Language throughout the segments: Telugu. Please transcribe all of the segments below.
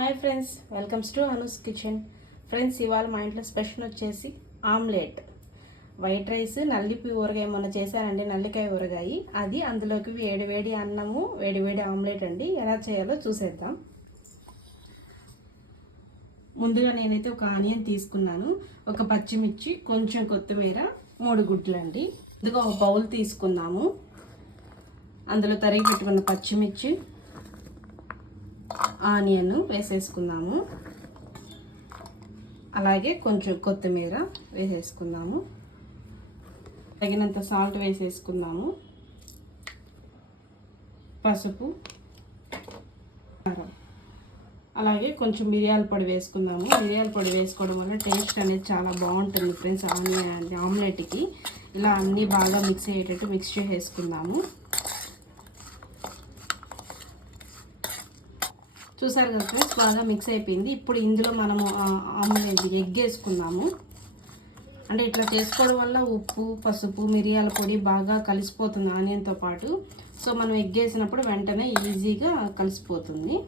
Hi friends, welcomes to Anu's kitchen. Friends, ఇవాళ మా ఇంట్లో స్పెషల్ వచ్చేసి ఆమ్లెట్. వైట్ రైస్, నల్లిపి ఊరగాయ మొన్న చేశానండి, నల్లికాయ ఊరగాయ. అది అందులోకి వేడి వేడి అన్నము, వేడి వేడి ఆమ్లెట్ అండి. ఎలా చేయాలో చూసేద్దాం. ముందుగా నేనైతే ఒక ఆనియన్ తీసుకున్నాను, ఒక పచ్చిమిర్చి, కొంచెం కొత్తిమీర, 3 గుడ్లు అండి. ముందుగా ఒక బౌల్ తీసుకున్నాము. అందులో తరిగి పెట్టుకున్న పచ్చిమిర్చి, ఆనియన్ వేసేసుకున్నాము. అలాగే కొంచెం కొత్తిమీర వేసేసుకున్నాము. తగినంత సాల్ట్ వేసేసుకున్నాము. పసుపు, కారం, అలాగే కొంచెం మిరియాల పొడి వేసుకున్నాము. మిరియాల పొడి వేసుకోవడం వల్ల టేస్ట్ అనేది చాలా బాగుంటుంది ఫ్రెండ్స్. ఆమ్లెట్కి ఇలా అన్నీ బాగా మిక్స్ అయ్యేటట్టు మిక్స్ చేసేసుకున్నాము. చూసారు కదా ఫ్రెండ్స్, బాగా మిక్స్ అయిపోయింది. ఇప్పుడు ఇందులో మనము ఆమ్లెట్ ఎగ్ వేసుకున్నాము. అంటే ఇట్లా చేసుకోవడం వల్ల ఉప్పు, పసుపు, మిరియాల పొడి బాగా కలిసిపోతుంది ఆనియన్తో పాటు. సో మనం ఎగ్ వేసినప్పుడు వెంటనే ఈజీగా కలిసిపోతుంది.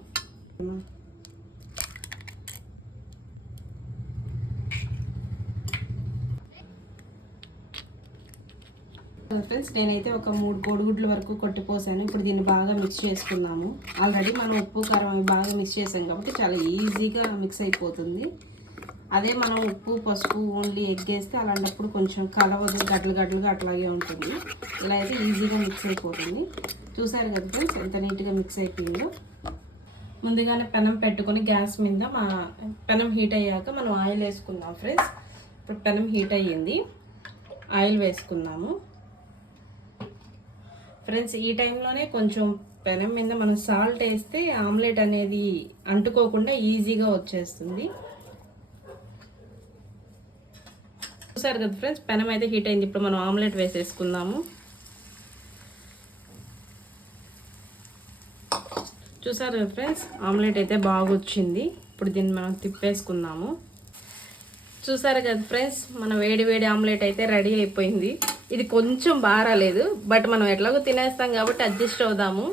ఫ్రెండ్స్, నేనైతే ఒక 3 కోడిగుడ్ల వరకు కొట్టిపోసాను. ఇప్పుడు దీన్ని బాగా మిక్స్ చేసుకున్నాము. ఆల్రెడీ మనం ఉప్పు, కారం అవి బాగా మిక్స్ చేసాం కాబట్టి చాలా ఈజీగా మిక్స్ అయిపోతుంది. అదే మనం ఉప్పు, పసుపు ఓన్లీ ఎగ్ వేస్తే అలాంటప్పుడు కొంచెం కలవదు, గడ్డలుగా అట్లాగే ఉంటుంది. ఇలా అయితే ఈజీగా మిక్స్ అయిపోతుంది. చూసారు కదా ఫ్రెండ్స్, ఎంత నీట్గా మిక్స్ అయిపోయిందో. ముందుగానే పెనం పెట్టుకొని గ్యాస్ మీద పెనం హీట్ అయ్యాక మనం ఆయిల్ వేసుకుందాం ఫ్రెండ్స్. ఇప్పుడు పెనం హీట్ అయ్యింది, ఆయిల్ వేసుకుందాము. ఫ్రెండ్స్, ఈ టైంలోనే కొంచెం పెనం మీద మనం సాల్ట్ వేస్తే ఆమ్లెట్ అనేది అంటుకోకుండా ఈజీగా వచ్చేస్తుంది. చూసారు కదా ఫ్రెండ్స్, పెనం అయితే హీట్ అయింది. ఇప్పుడు మనం ఆమ్లెట్ వేసేసుకుందాము. చూసారు కదా ఫ్రెండ్స్, ఆమ్లెట్ అయితే బాగా వచ్చింది. ఇప్పుడు దీన్ని మనం తిప్పేసుకుందాము. చూసారు కదా ఫ్రెండ్స్, మన వేడి వేడి ఆమ్లెట్ అయితే రెడీ అయిపోయింది. ఇది కొంచెం బారాలేదు, బట్ మనం ఎట్లాగో తినేస్తాం కాబట్టి అడ్జస్ట్ అవుదాము.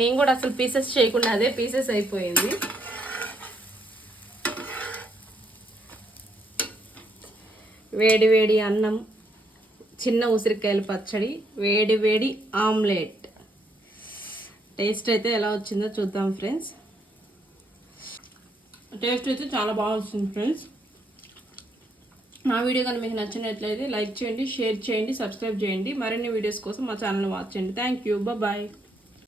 నేను కూడా అసలు పీసెస్ చేయకుండా అదే పీసెస్ అయిపోయింది. వేడి వేడి అన్నం, చిన్న ఉసిరికాయల పచ్చడి, వేడి వేడి ఆమ్లెట్. టేస్ట్ అయితే ఎలా వచ్చిందో చూద్దాం ఫ్రెండ్స్. టేస్ట్ అయితే చాలా బాగా వస్తుంది ఫ్రెండ్స్. నా వీడియో కానీ మీకు నచ్చినట్లయితే లైక్ చేయండి, షేర్ చేయండి, సబ్స్క్రైబ్ చేయండి. మరిన్ని వీడియోస్ కోసం మా ఛానల్ వాచ్ చేయండి. Thank you, bye.